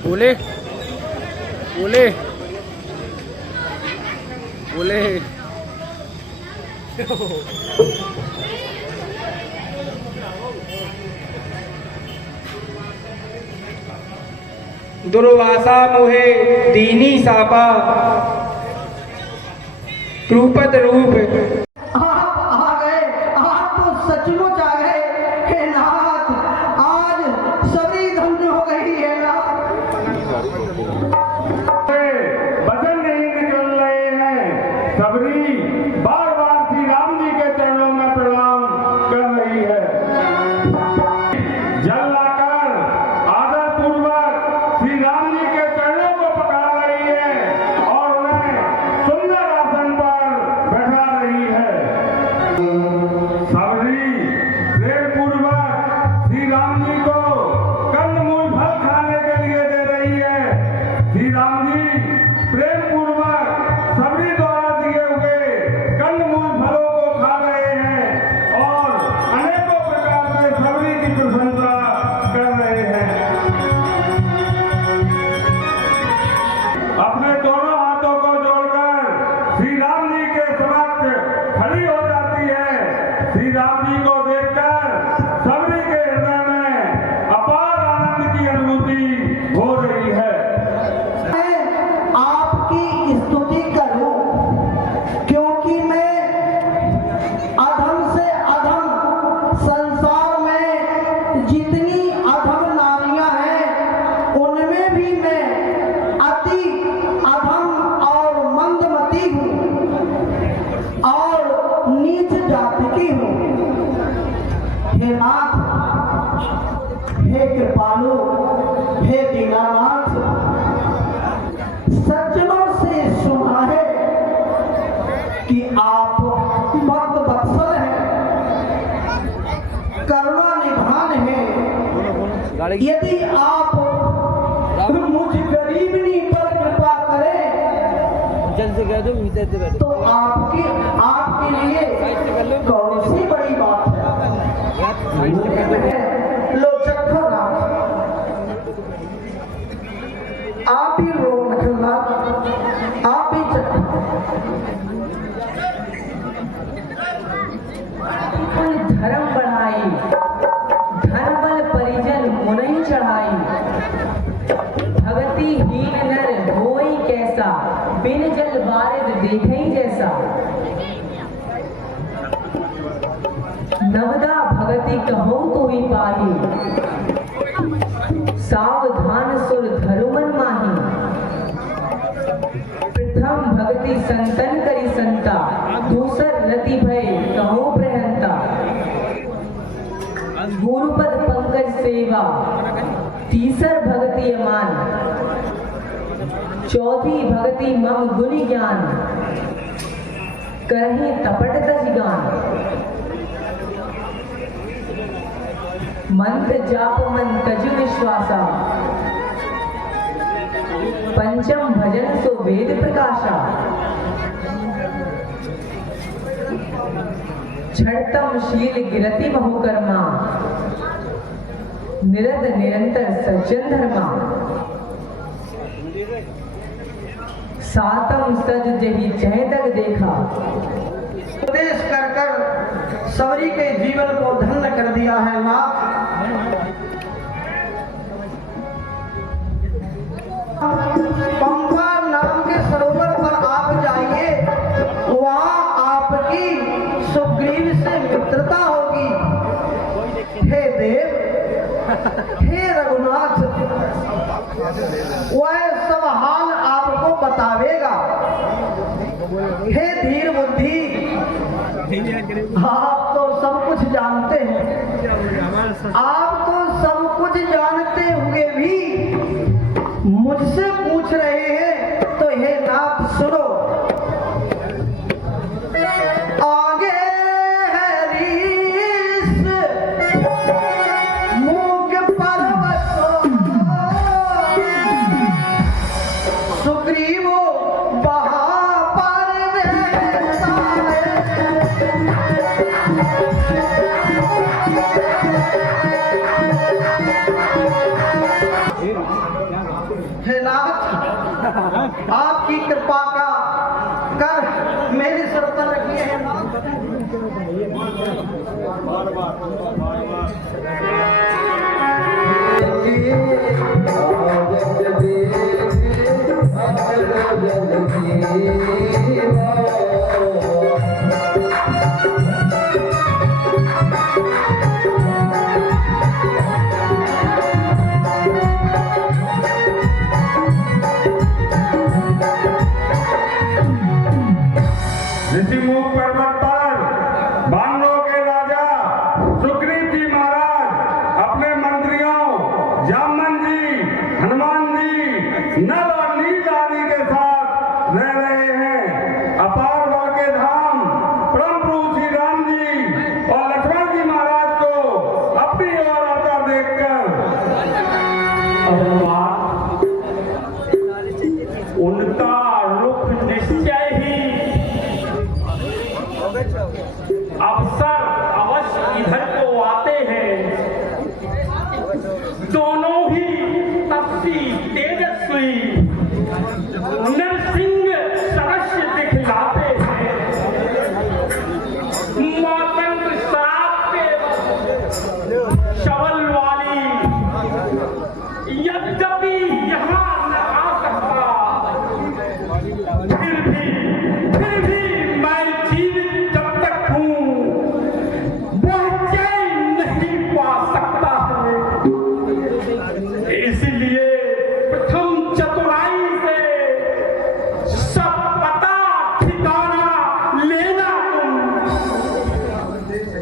बोले बोले बोले दुर्वासा मोहे दीनी सापा कृपत रूप। आ गए, आप तो सचमुच आ गए हे नाथ। आज सभी धन्य हो गई है नाथ। भजन नहीं निकल रहे हैं, सबरी बार बार श्री राम जी के चरणों में प्रणाम कर रही है। जल लाकर आदर पूर्वक श्री राम जी के चरणों को पकड़ रही है और उन्हें सुंदर आसन पर बैठा रही है। सबरी प्रेम पूर्वक श्री राम जी को कंदमूल फल खाने के लिए दे रही है। श्री राम जी प्रेम पूर्वक सबरी द्वारा दिए हुए कंदमूल फलों को खा रहे हैं और अनेकों प्रकार के सबरी की प्रशंसा कर रहे हैं। अपने दोनों हाथों को जोड़कर श्री राम जी के समक्ष खड़ी हो जाती है। श्री राम जी को देखकर सबरी के हृदय में अपार आनंद की अनुभूति हो रही है। मैं आपकी स्तुति करूं क्योंकि मैं अधम से अधम संसार में जितनी अधम नारियां हैं उनमें भी मैं अति अधम और मंदमती हूं और नीच जाति की हूं। हे नाथ, हे कृपालु, हे दीनानाथ, सज्जनों से सुना है कि आप भक्त वत्सल हैं, करुणा निधान है। यदि आप मुझ गरीबनी पर कृपा करें तो आपके लिए कौन सी बड़ी बात है। लो चखो नाथ, आप ही रो नाथ, आप ही चखो। धर्म बढ़ाई, धन बल परिजन मुनहि चढ़ाई। भगति हीन नर होई कैसा, बिन जल बारिद देखई जैसा। नवदा भगति कहूँ तो ही पाही, सावधान सुर धरु मन माही। प्रथम भगति संतन करी संता, दूसर रति भय कहूँ प्रहंता। गुरुपद पंकज सेवा, तीसर भगति अमान। चौथी भगति मम गुनि ज्ञान, करहि तपट तज गान। मंत्र जाप मन तजु विश्वासा, पंचम भजन सो वेद प्रकाशा। छठतम शील गिरति बहुकर्मा, निरद निरंतर सज्जन धर्मा। सातम सज जही जय तक देखा। उपदेश कर कर सबरी के जीवन को धन्य कर दिया है नाथ। पंपा नाम के सरोवर पर आप जाइए, वहाँ आपकी सुग्रीव से मित्रता होगी। हे देव, हे रघुनाथ, वह सब हाल आपको बतावेगा। हे धीर बुद्धि, आप तो सब कुछ जानते हैं। आप तो सब कुछ जानते हुए भी मुझसे पूछ रहे हैं, तो सुनो आगे है रीस मूक पर्वत सुग्रीवो वहां हे नाथ आपकी कृपा का कर मेरे सिर पर रखिए है ऋषिमुख पर्वत पर बानरों के राजा सुग्रीव जी महाराज अपने मंत्रियों जामन जी, हनुमान जी, नल और नील आदि के साथ रह रहे हैं। अपार बल के धाम परम प्रभु श्री राम जी और लक्ष्मण जी महाराज को अपनी ओर आता देखकर उनका रुख निश्चय ही अवसर अवश्य इधर को आते हैं। दोनों ही तपसी तेजस्वी नरसिंह सरस्य दिखलाते हैं। मातंग श्राप के शवल वाली यद्यपि यहाँ न आ सकता, फिर भी मैं जीवित जब तक हूँ वह चैन नहीं पा सकता है। इसलिए प्रथम चतुराई से सब पता ठिकाना लेना तुम,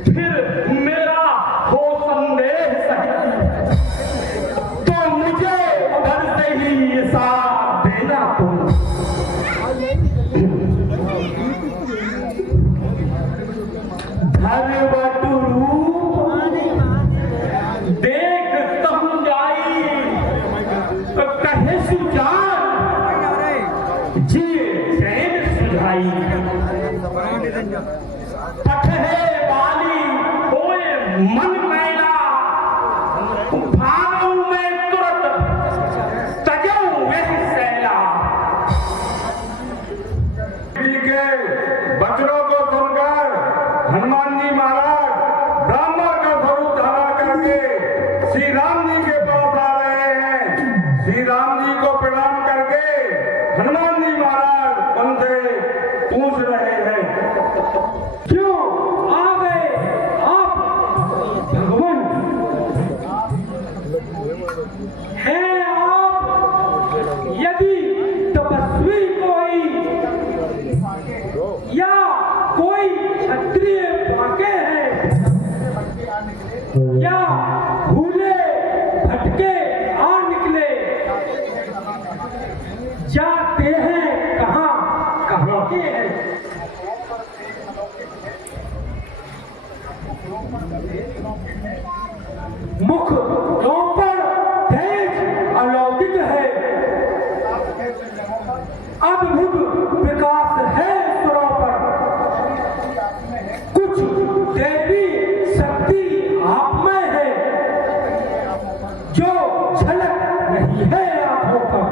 फिर मेरा हो संदेह सही तो मुझे उधर से ही साथ देना तुम। धर्मवतु रूप देख तम जाई कहे सुजान जी चैन सुझाई। पठे वाली होए मन मैला भागो में तुरंत तजो वह सैला। के बचनों को सुनकर हनुमान जी महाराज ब्राह्मण का स्वरूप धारण करके श्री राम जी के पास आ रहे हैं। श्री राम जी को प्रणाम करके हनुमान जी महाराज उनसे पूछ रहे हैं, क्यों आ गए आप भगवान? हैं आप यदि तपस्वी कोई या कोई क्षत्रिय पाके हैं या भूले भटके आ निकले, जाते हैं कहाँ कहाँ के हैं? मुख पर तेज अलौकिक है, अद्भुत विकास है सुरों पर, कुछ देवी शक्ति आप में है जो झलक नहीं है आंखों पर।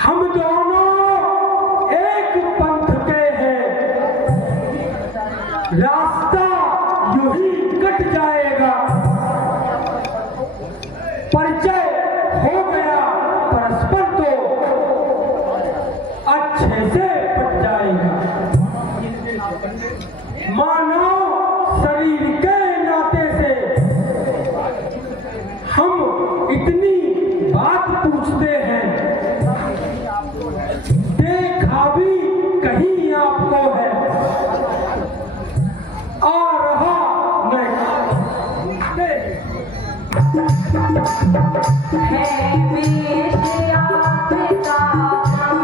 हम दोनों एक पंथ के हैं, रास्ता यूं ही कट जाएगा, परिचय हो गया परस्पर तो अच्छे से पट जाएगा। मानव शरीर के नाते से हम इतनी बात पूछते हैं, देखा भी कहीं आपको है, आ रहा मैं है वेश आपका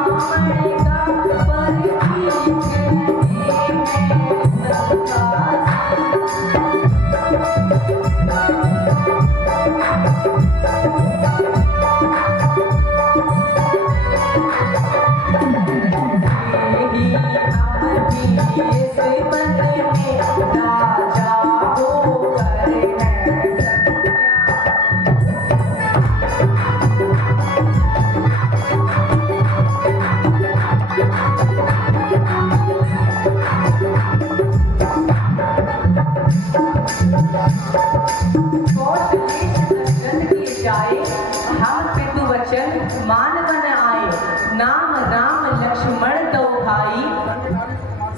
नाम राम लक्ष्मण दो भाई,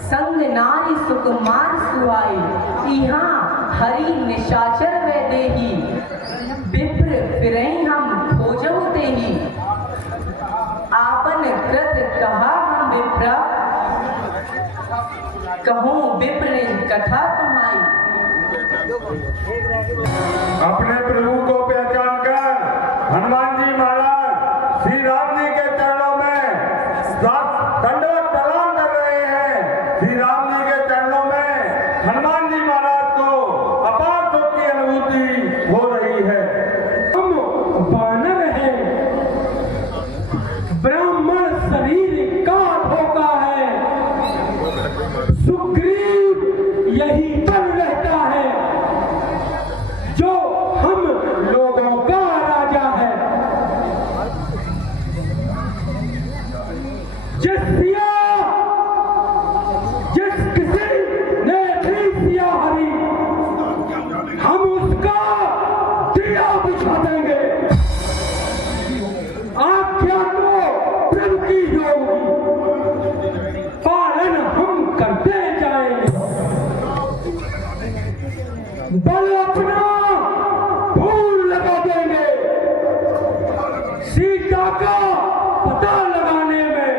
संग नारी सुकुमार सुहाई। यहाँ हरि निशाचर वे देही, विप्र फिरई हम खोजहु तेही। आपन कृत कहा हम विप्र, कहूँ विप्र कथा तुम्हारी। अपने प्रभु को पहचान कर हनुमान जी महाराज श्री राम जी के चरणों में दंडवत प्रणाम कर रहे हैं। श्री राम जी के चरणों में हनुमान जी महाराज को अपार सुख की अनुभूति हो रही है। हम वानर हैं, ब्राह्मण शरीर का धोखा है, सुग्रीव यही पर रहता है, जो हम लोगों का राजा है। जिस किसी ने भी सिया हरी, हम उसका दिया बुझा देंगे। आज्ञा तो प्रभु की होगी, पालन हम करते जाएंगे। बल अपना भूल लगा देंगे, सीता का पता लगाने में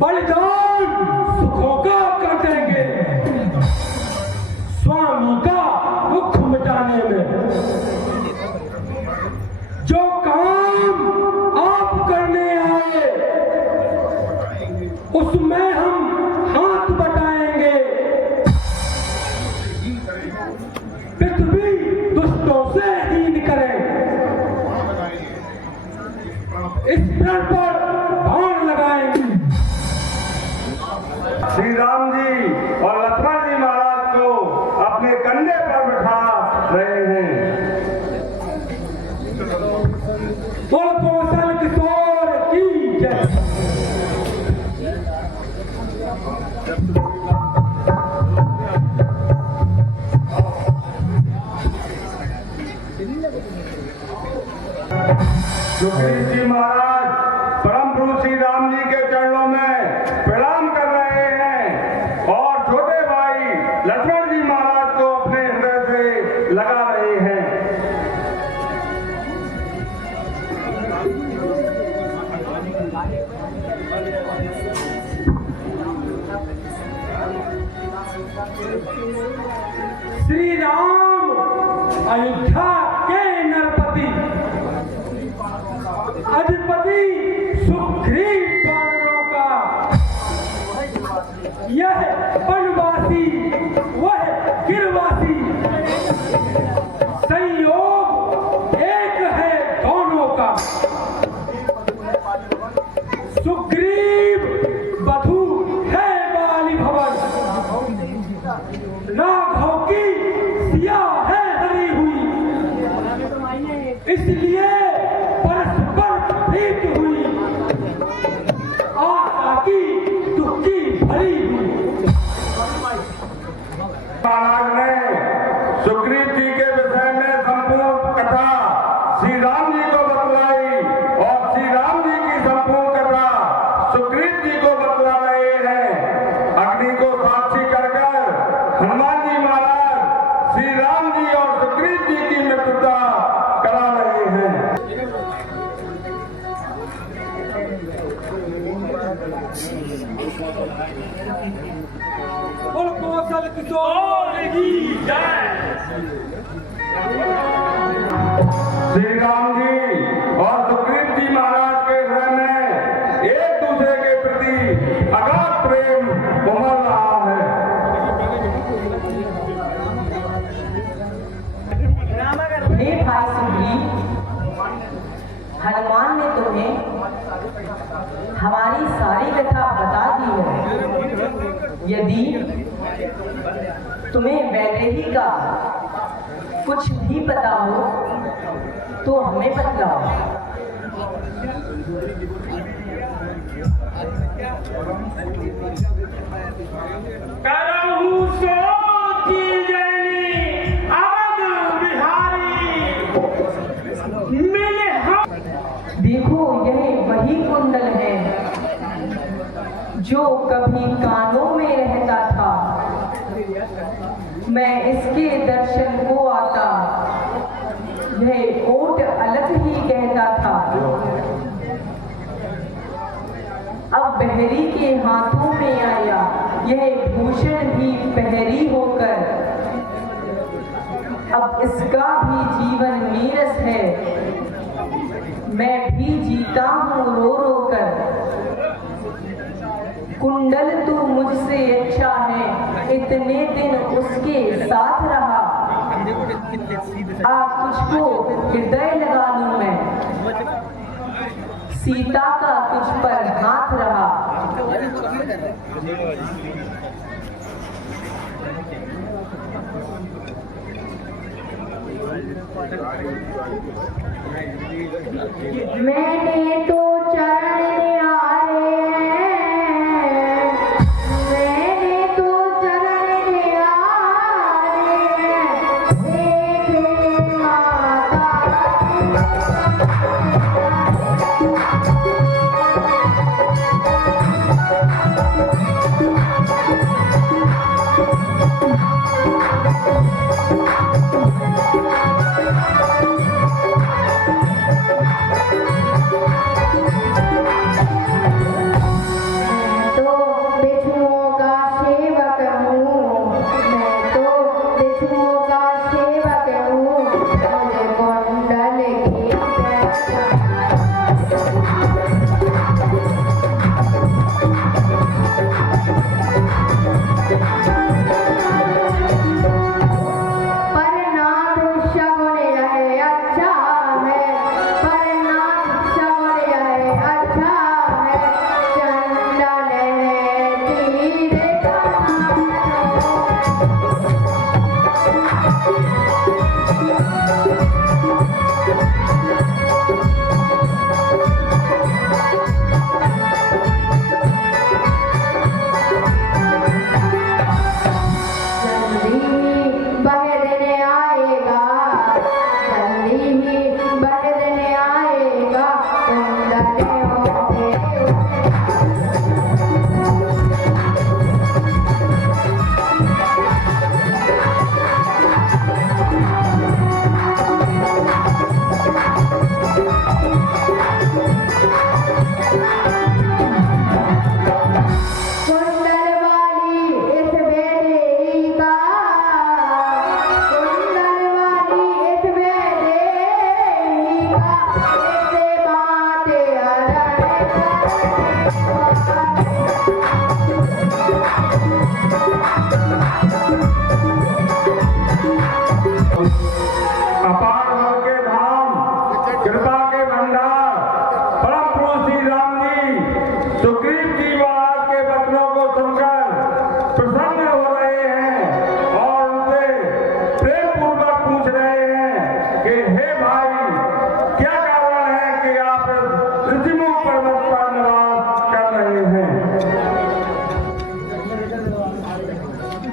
बलिदान सुखों का कर देंगे, स्वामी का दुख मिटाने में। जो काम आप करने आए उसमें हम हाथ बटाएंगे। पृथ्वी दुष्टों से हीन करें, इस प्रण पर बाण लगाएंगे। श्री राम जी और लक्ष्मण जी महाराज को अपने कंधे पर बिठा रहे हैं। बोल कौशल किशोर की जय। सुग्रीव जी महाराज परम प्रभु श्री राम जी के चरणों में प्रणाम कर रहे हैं और छोटे भाई लक्ष्मण जी महाराज को अपने हृदय से लगा रहे हैं। श्री राम अयोध्या के नरपति, अधिपति सुग्रीव वानरों का, यह वनवासी वह गिरवासी, संयोग एक है दोनों का। सुग्रीव वधू है बाली भवन, राघव की सिया है हरी हुई, इसलिए परस्पर प्रीत हुई, आशा की दुख की भरी हुई। महाराज ने सुग्रीव जी के विषय में संपूर्ण कथा श्री राम जी को बतलाई और श्री राम जी की संपूर्ण कथा सुग्रीव जी को बतला रहे हैं। अग्नि को साक्षी कर हनुमान जी महाराज श्री राम जी और सुग्रीव जी की मित्रता करा रहे हैं। बोल कौशल किशोर की जय। श्री राम जी और सुग्रीव जी महाराज के हृदय में एक दूसरे के प्रति अगाध प्रेम उमड़ रहा है। हे भाई सुग्रीव, हनुमान ने तुम्हें हमारी सारी कथा बता दी है। यदि तुम्हें वैदेही का कुछ भी पता हो तो हमें बतलाओ। करहु सो की जैनी अवध बिहारी, मिले हम। देखो यह वही कुंडल है जो कभी कानों में रहता था। मैं इसके दर्शन को आता, यह ओट अलग ही कहता था। अब बहरी के हाथों में आया यह भूषण भी पहरी होकर। अब इसका भी जीवन नीरस है, मैं भी जीता हूँ रो रो कर। कुंडल तू मुझसे अच्छा है, इतने दिन उसके साथ रहा। आज तुझको हृदय लगा लूं मैं, सीता का तुझ पर हाथ रहा। मैंने तो चरण निहारे हैं, मैंने तो चरण निहारे हैं, देखे माता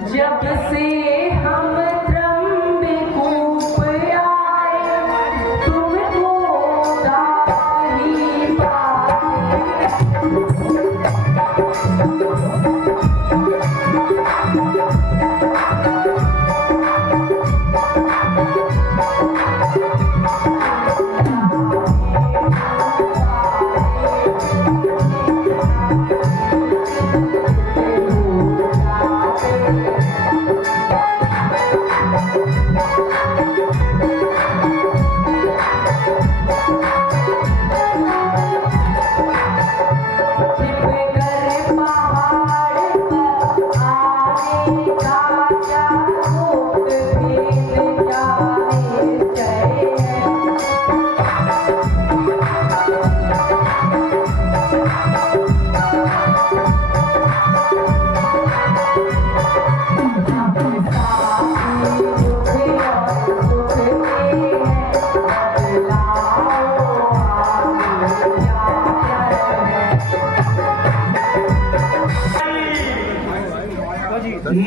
जब से हम त्रंबकूप आए, तुमको दाही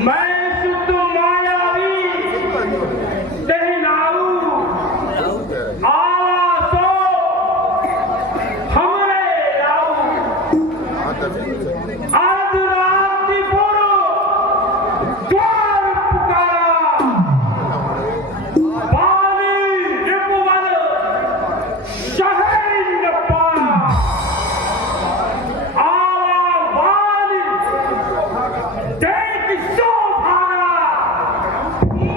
मैं शुद्ध मायावी टहलाऊ आसो हम अर्धरात्रि पूर्व द्वार पुकारा, बाली रिपुवन शहर न पाया, आवा बाली देख सो भागा,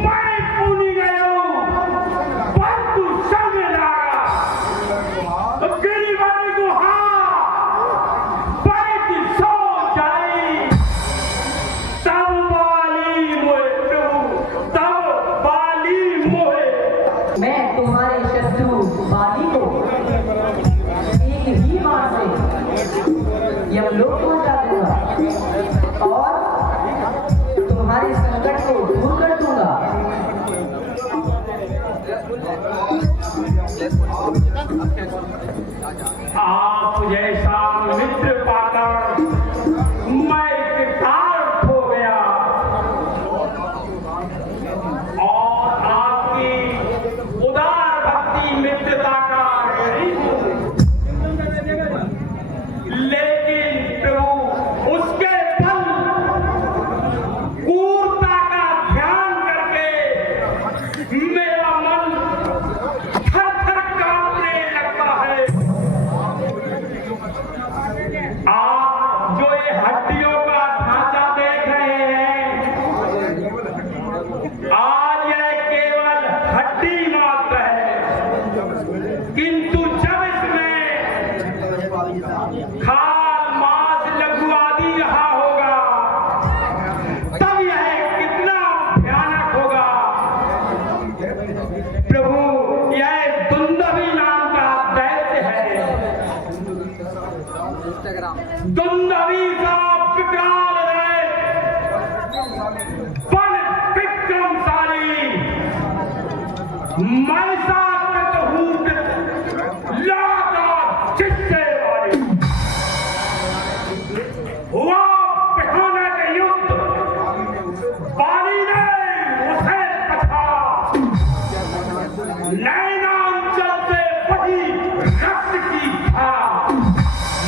मैं पुनि गयो बंधु संग लागा, गिरिवन गुहा बैठ सो जाई, तब बाली मोहे प्रभु, तब बाली मोहे। मैं तुम्हारे शत्रु बाली को एक ही बार से यमलोक पहुंचा दूंगा और तुम्हारे संकट को दूर कर दूंगा। आप जैसा मित्र पाकर मैं कृतार्थ हो गया और आपकी उदार भक्ति मित्रता का लेकिन प्रभु उसके फल क्रूरता का ध्यान करके मेरा मन थर-थर कांपने लगता है। आप जो ये हड्डियों का ढांचा देख रहे हैं, आज यह केवल हड्डी मात्र है, किंतु जब इसमें खाल मांस लघु आदि रहा होगा तब यह कितना भयानक होगा। प्रभु यह दुंदभी नाम का दैत्य है, दुंदभी का विकराल है, बल विक्रमशाली, महिषासुर हूट लगातार जिससे वाली हुआ भयानक युद्ध, बाली ने उसे पछा, नैनांचल से बही रक्त की धारा,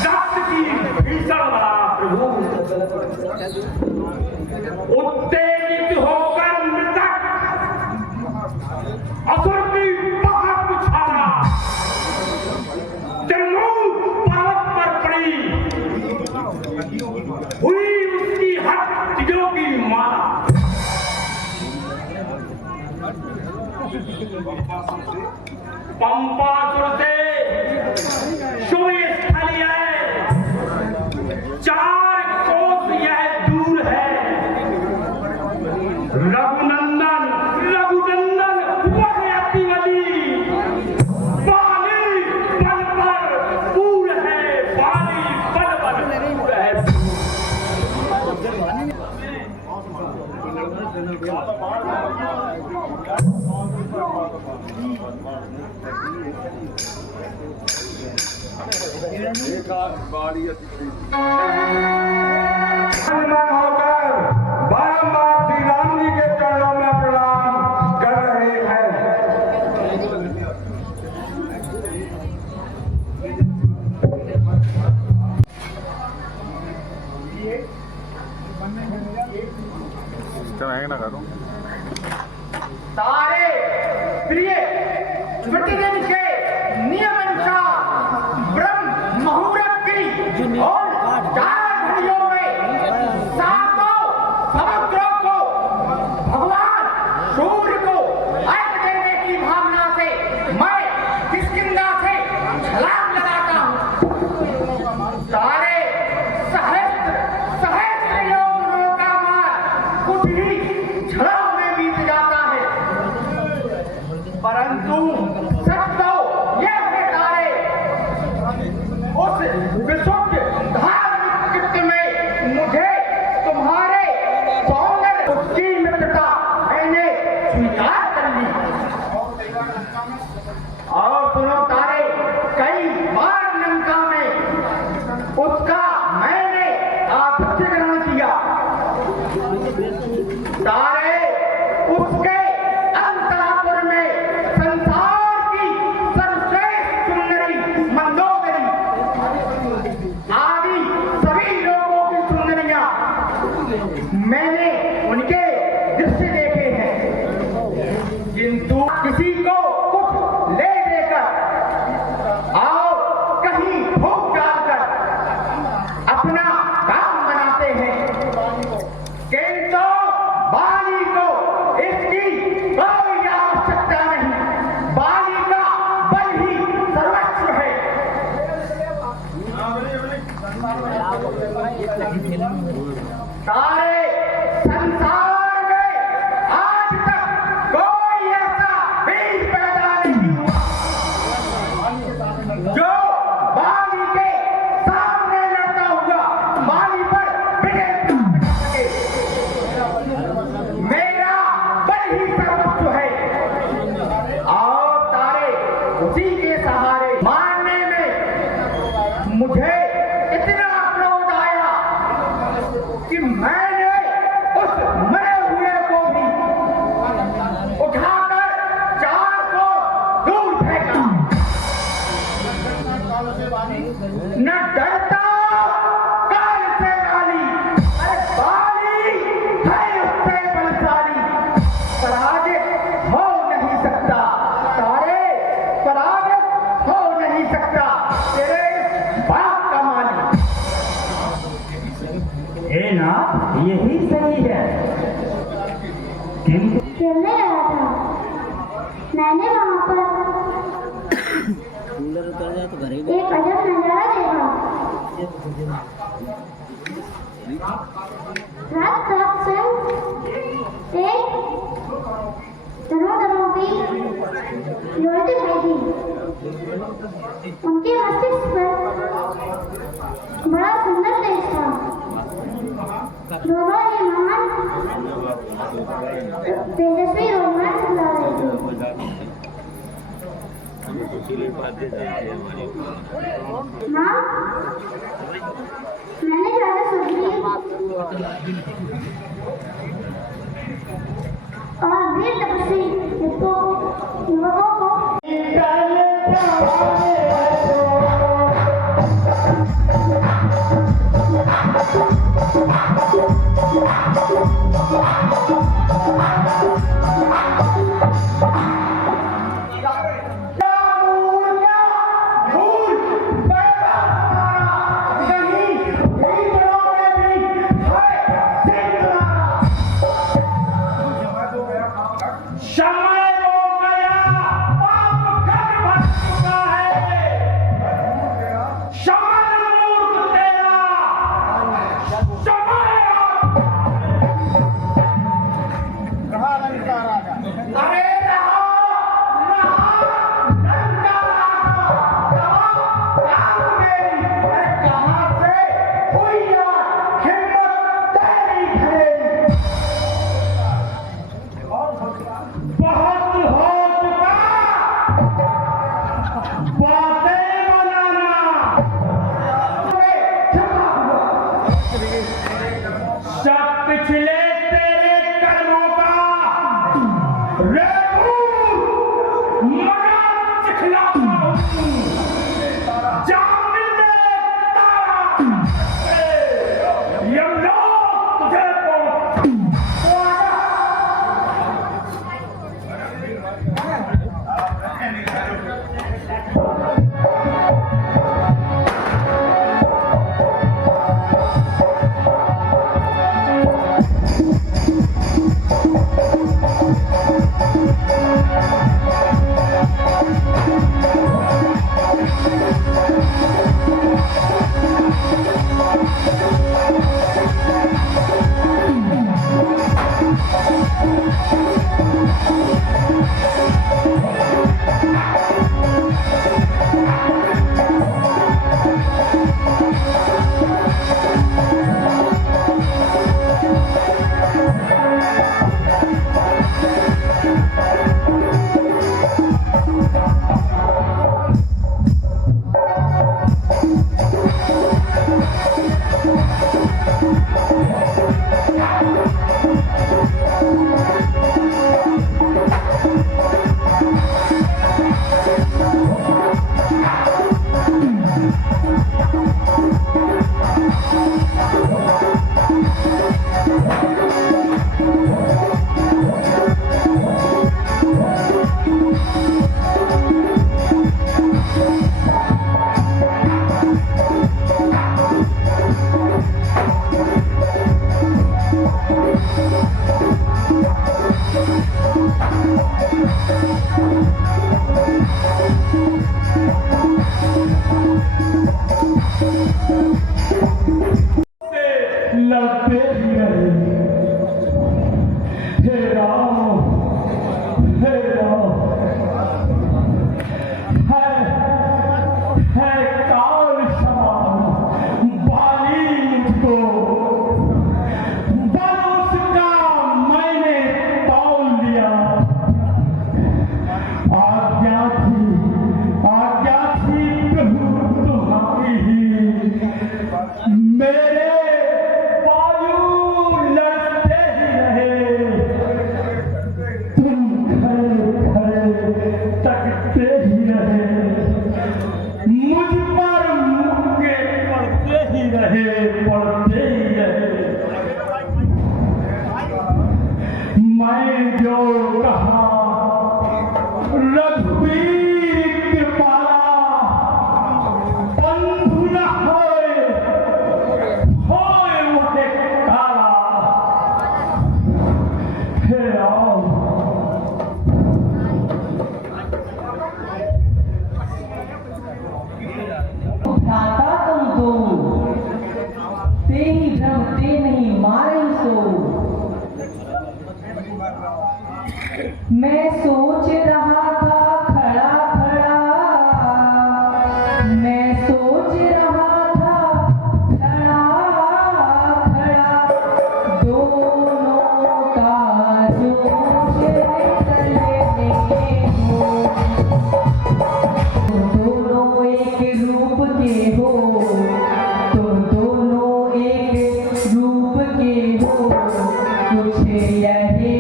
रक्त की भीषण धारा। प्रभु उत्तेजित होकर मृतक असुर की पकड़ उछाला, त्रिलोक पर्वत पर पड़ी, हुई उसकी हड्डियों की माला। पंपासुर से शुभ स्थल है, 4 कोस यह दूर है। रघुनंदन रघुनंदन वह अतिबली, बाली बल पर पूर है, बाली बल पर पूर है। मुसलमान होकर बारंबार श्री राम जी के चरणों में प्रणाम कर रहे हैं। ना करो तारे प्रिय प्रतिदिन के नियम अनुसार ब्रह्म मुहूर्त की और 4 घड़ियों में सातों समुद्रों को भगवान सूर्य को अर्घ देने की भावना से मैं किष्किंधा से छलांग लगाता हूँ। तारे सहस्त्र सहस्त्र योजनों का मार्ग कुछ ही क्षणों में बीत जाता है, परंतु सच तो यह है तारे, उस विशुद्ध धार्मिक चित्त में मुझे तुम्हारे सौंदर्य उसकी मित्रता मैंने स्वीकार कर ली। और सुनो तारे, कई बार लंका में उसका मैंने आतिथ्य ग्रहण किया। तारे उसके अंतरापुर में संसार की सर्वश्रेष्ठ सुंदरी मंदोदरी सारे संसार में आज तक कोई ऐसा वीर पैदा नहीं हुआ जो बाली के सामने लड़ता हुआ बाली पर विजय प्राप्त कर सके। मेरा बल ही सर्वस्व है और तारे उसी के सहारे। मारने में मुझे इतना क्रोध आया कि मैंने उस मरे हुए को भी उठाकर चार को दूर फेंका। न डरता काल से बाली, अरे बाली है उससे बलशाली। पराजित हो नहीं सकता तारे, पराजित हो नहीं सकता तेरे बाप का मालिक। हे नाथ, यही सही है। किंतु खेलने गया था, मैंने वहां पर एक अजब नजारा देखा। रात रात से एक दरों की लोरी दिखाई दी। उनके मस्तिष्क पर बड़ा सुंदर तेज था। दोनों ही महान तेजस्वी रोमांच चला रहे थे। माँ, मैंने ज्यादा सोच ली और वीर तपस्वी युवकों को समय हो गया, पाप घर भर चुका है। शमन मूर्ख तेरा समय रहे पढ़ते ही रहे। मैं जो कहा रघुवीर कृपाला बंधु न होए वह काला। हे राम भ्राता तुम दो ते ही भ्रम ते नहीं मारे सो। मैं सोच रहा था खड़ा खड़ा, मैं सोच रहा था खड़ा खड़ा, दोनों का जोश निकलने हो। दोनों एक रूप के हो, तो दोनों एक रूप के हो, कुछ यह भी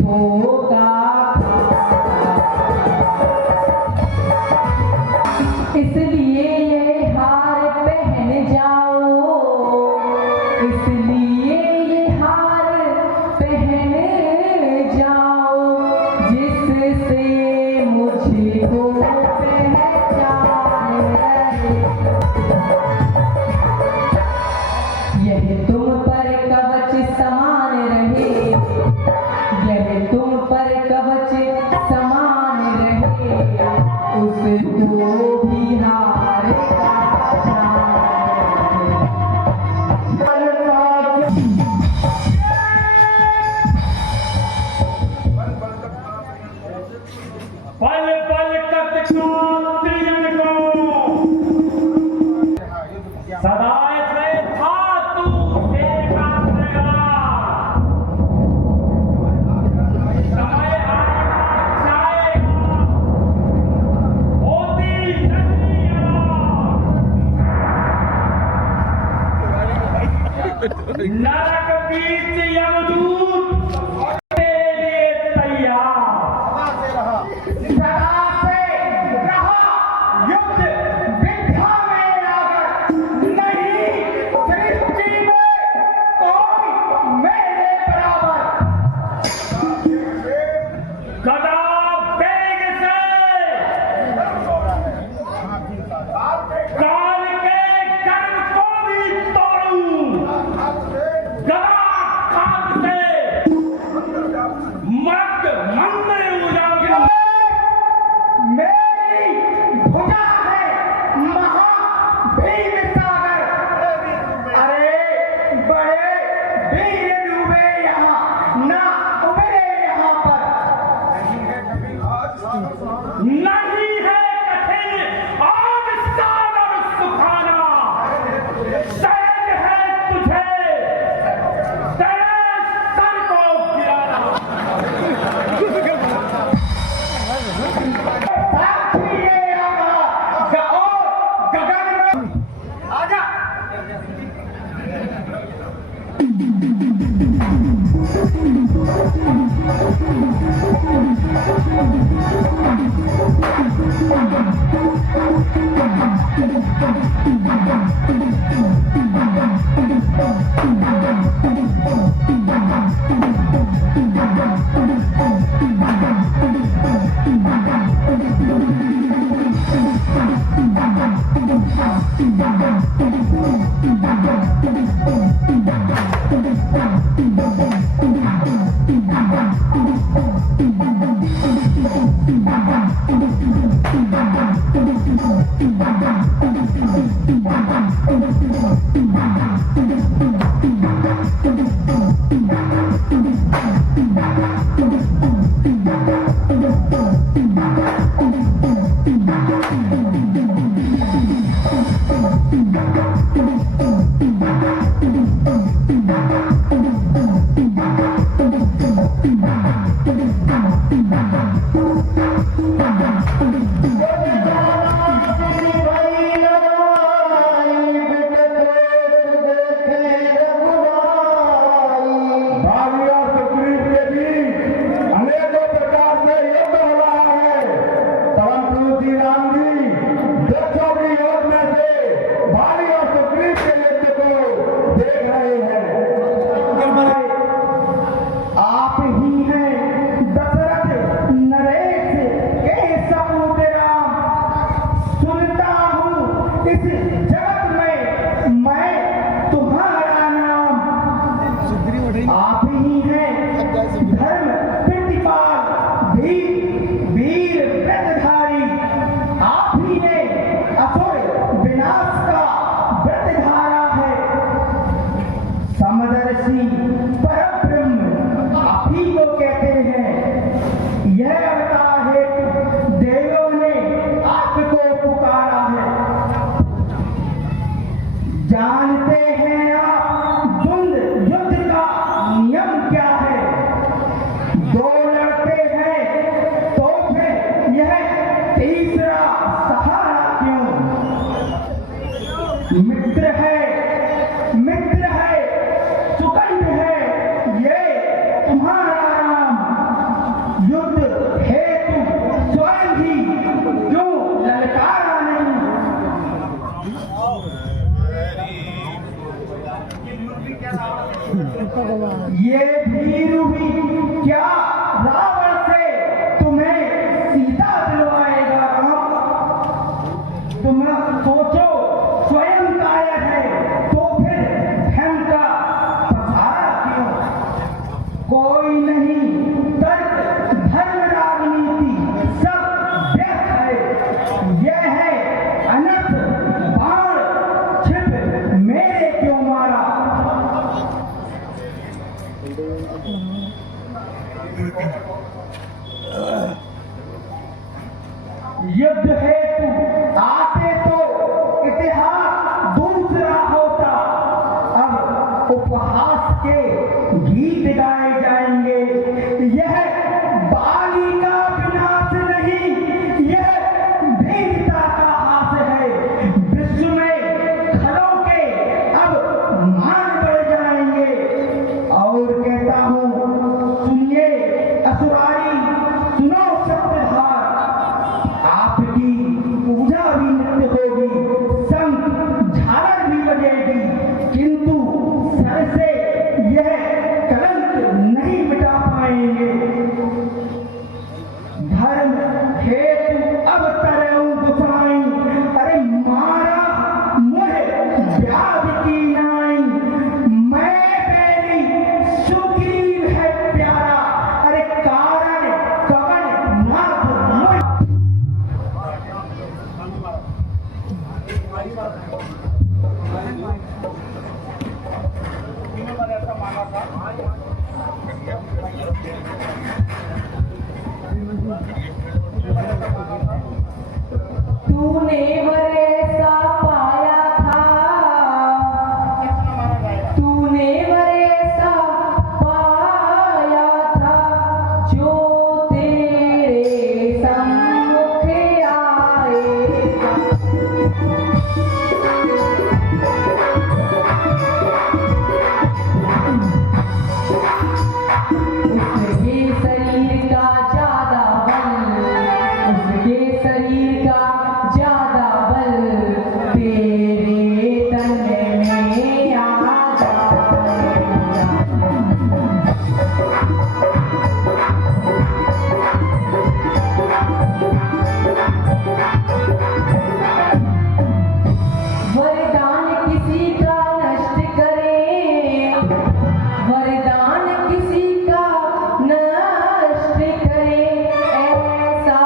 धोखा था। इसलिए ये हार पहन जाओ, इसलिए ये हार पहन जाओ, जिससे मुझको पहचान रहे। यह तुम पर कवच समान रहे, यह तुम पर कवच समान रहे, उसको भी हार का पल पल कतको त्रियन को सदाए से था तू शेर का श्रृंगार। समय आएगा जाएगा होती नहीं नरक बीच यमदूत तेरे लिए तैयार। युद्ध विद्या में लागत नहीं, सृष्टि में कोई मेरे बराबर। गदा वेग से काल के कर्म को भी तोड़ूं, गदा खाद से मर्द मन में उजागर। मेरी भुजा है महाभीम सागर। अरे बड़े वीर डूबे यहाँ ना उबरे यहाँ पर। नहीं है कठिन आज सागर सुखाना, सहज है तुझे तेरे सर को गिराना। श्री राम जी 200 की योजना से भारी और सुग्रीव के जगत में मैं तुम्हारा नाम आप ही हैं धर्म प्रतिपाल वीर व्रतधारी। आप ही ने असुर विनाश का व्रत धारा है। समदर्शी परब्रह्म आप ही को कहते हैं। यह अवतार है देवों ने आपको पुकारा है। जानते हैं आप द्वंद्व युद्ध का नियम क्या है। दो लड़ते हैं तो फिर यह तीसरा सहारा क्यों। मित्र है सुगंध है ये तुम्हारा नाम। युद्ध हेतु स्वयं ही क्यों ललकारा नहीं। ये भीरू भी क्या रावण से तुम्हें सीता दिलवाएगा राम। तुम सोचो स्वयं कायर है तो फिर धन का पसारा क्यों। कोई नहीं तर्क धर्म राजनीति सब व्यर्थ है। यह है अनर्थ बाण छिप मेरे क्यों मारा। युद्ध हेतु आते तो इतिहास दूसरा होता। अब उपहास के गीत गाए जाएंगे। यह बाली का विनाश नहीं यह वीरता का हास है। विश्व में खलों के अब मान बढ़ जाएंगे। और कहता हूँ सुनिए असुरारी सुनो सत्यधार। आपकी पूजा भी नित्य होगी संग झालर भी बजेगी। किंतु सर से यह कलंक नहीं मिटा पाएंगे। धर्म हेतु अब तरऊ गुसाई। अरे मारा मुझे व्याध की नाई। मैं बेली सुग्रीव है प्यारा। अरे कारण कवन नाथ मुझ। तूने वरेसा पाया था। तूने वरेसा पाया था जो तेरे सम्मुख आएगा। उसके शरीर का ज्यादा बल। उसके शरीर का ज्यादा बल तेरे तन में आ जाएगा। वरदान किसी का नष्ट करे। वरदान किसी का नष्ट करे। ऐसा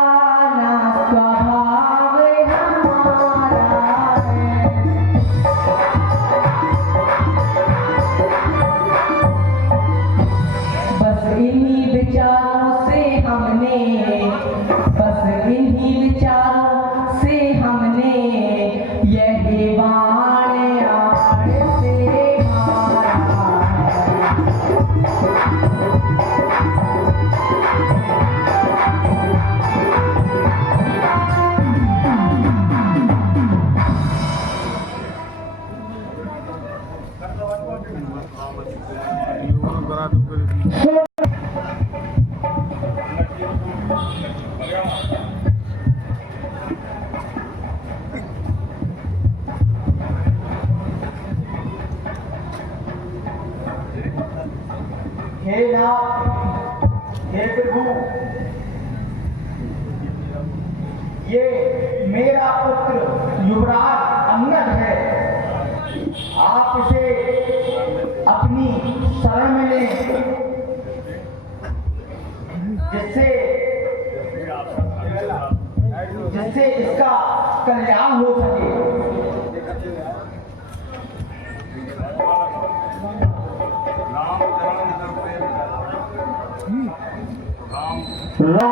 ना स्वभाव हमारा है। बस इन्हीं विचारों से हमने बस इन्हीं विचारों से हमने यही बाण आड़ से मारा है। हे नाथ हे प्रभु ये मेरा पुत्र युवराज अंगद है। आप इसे अपनी शरण में लें, जिससे इसका कल्याण हो सके। राम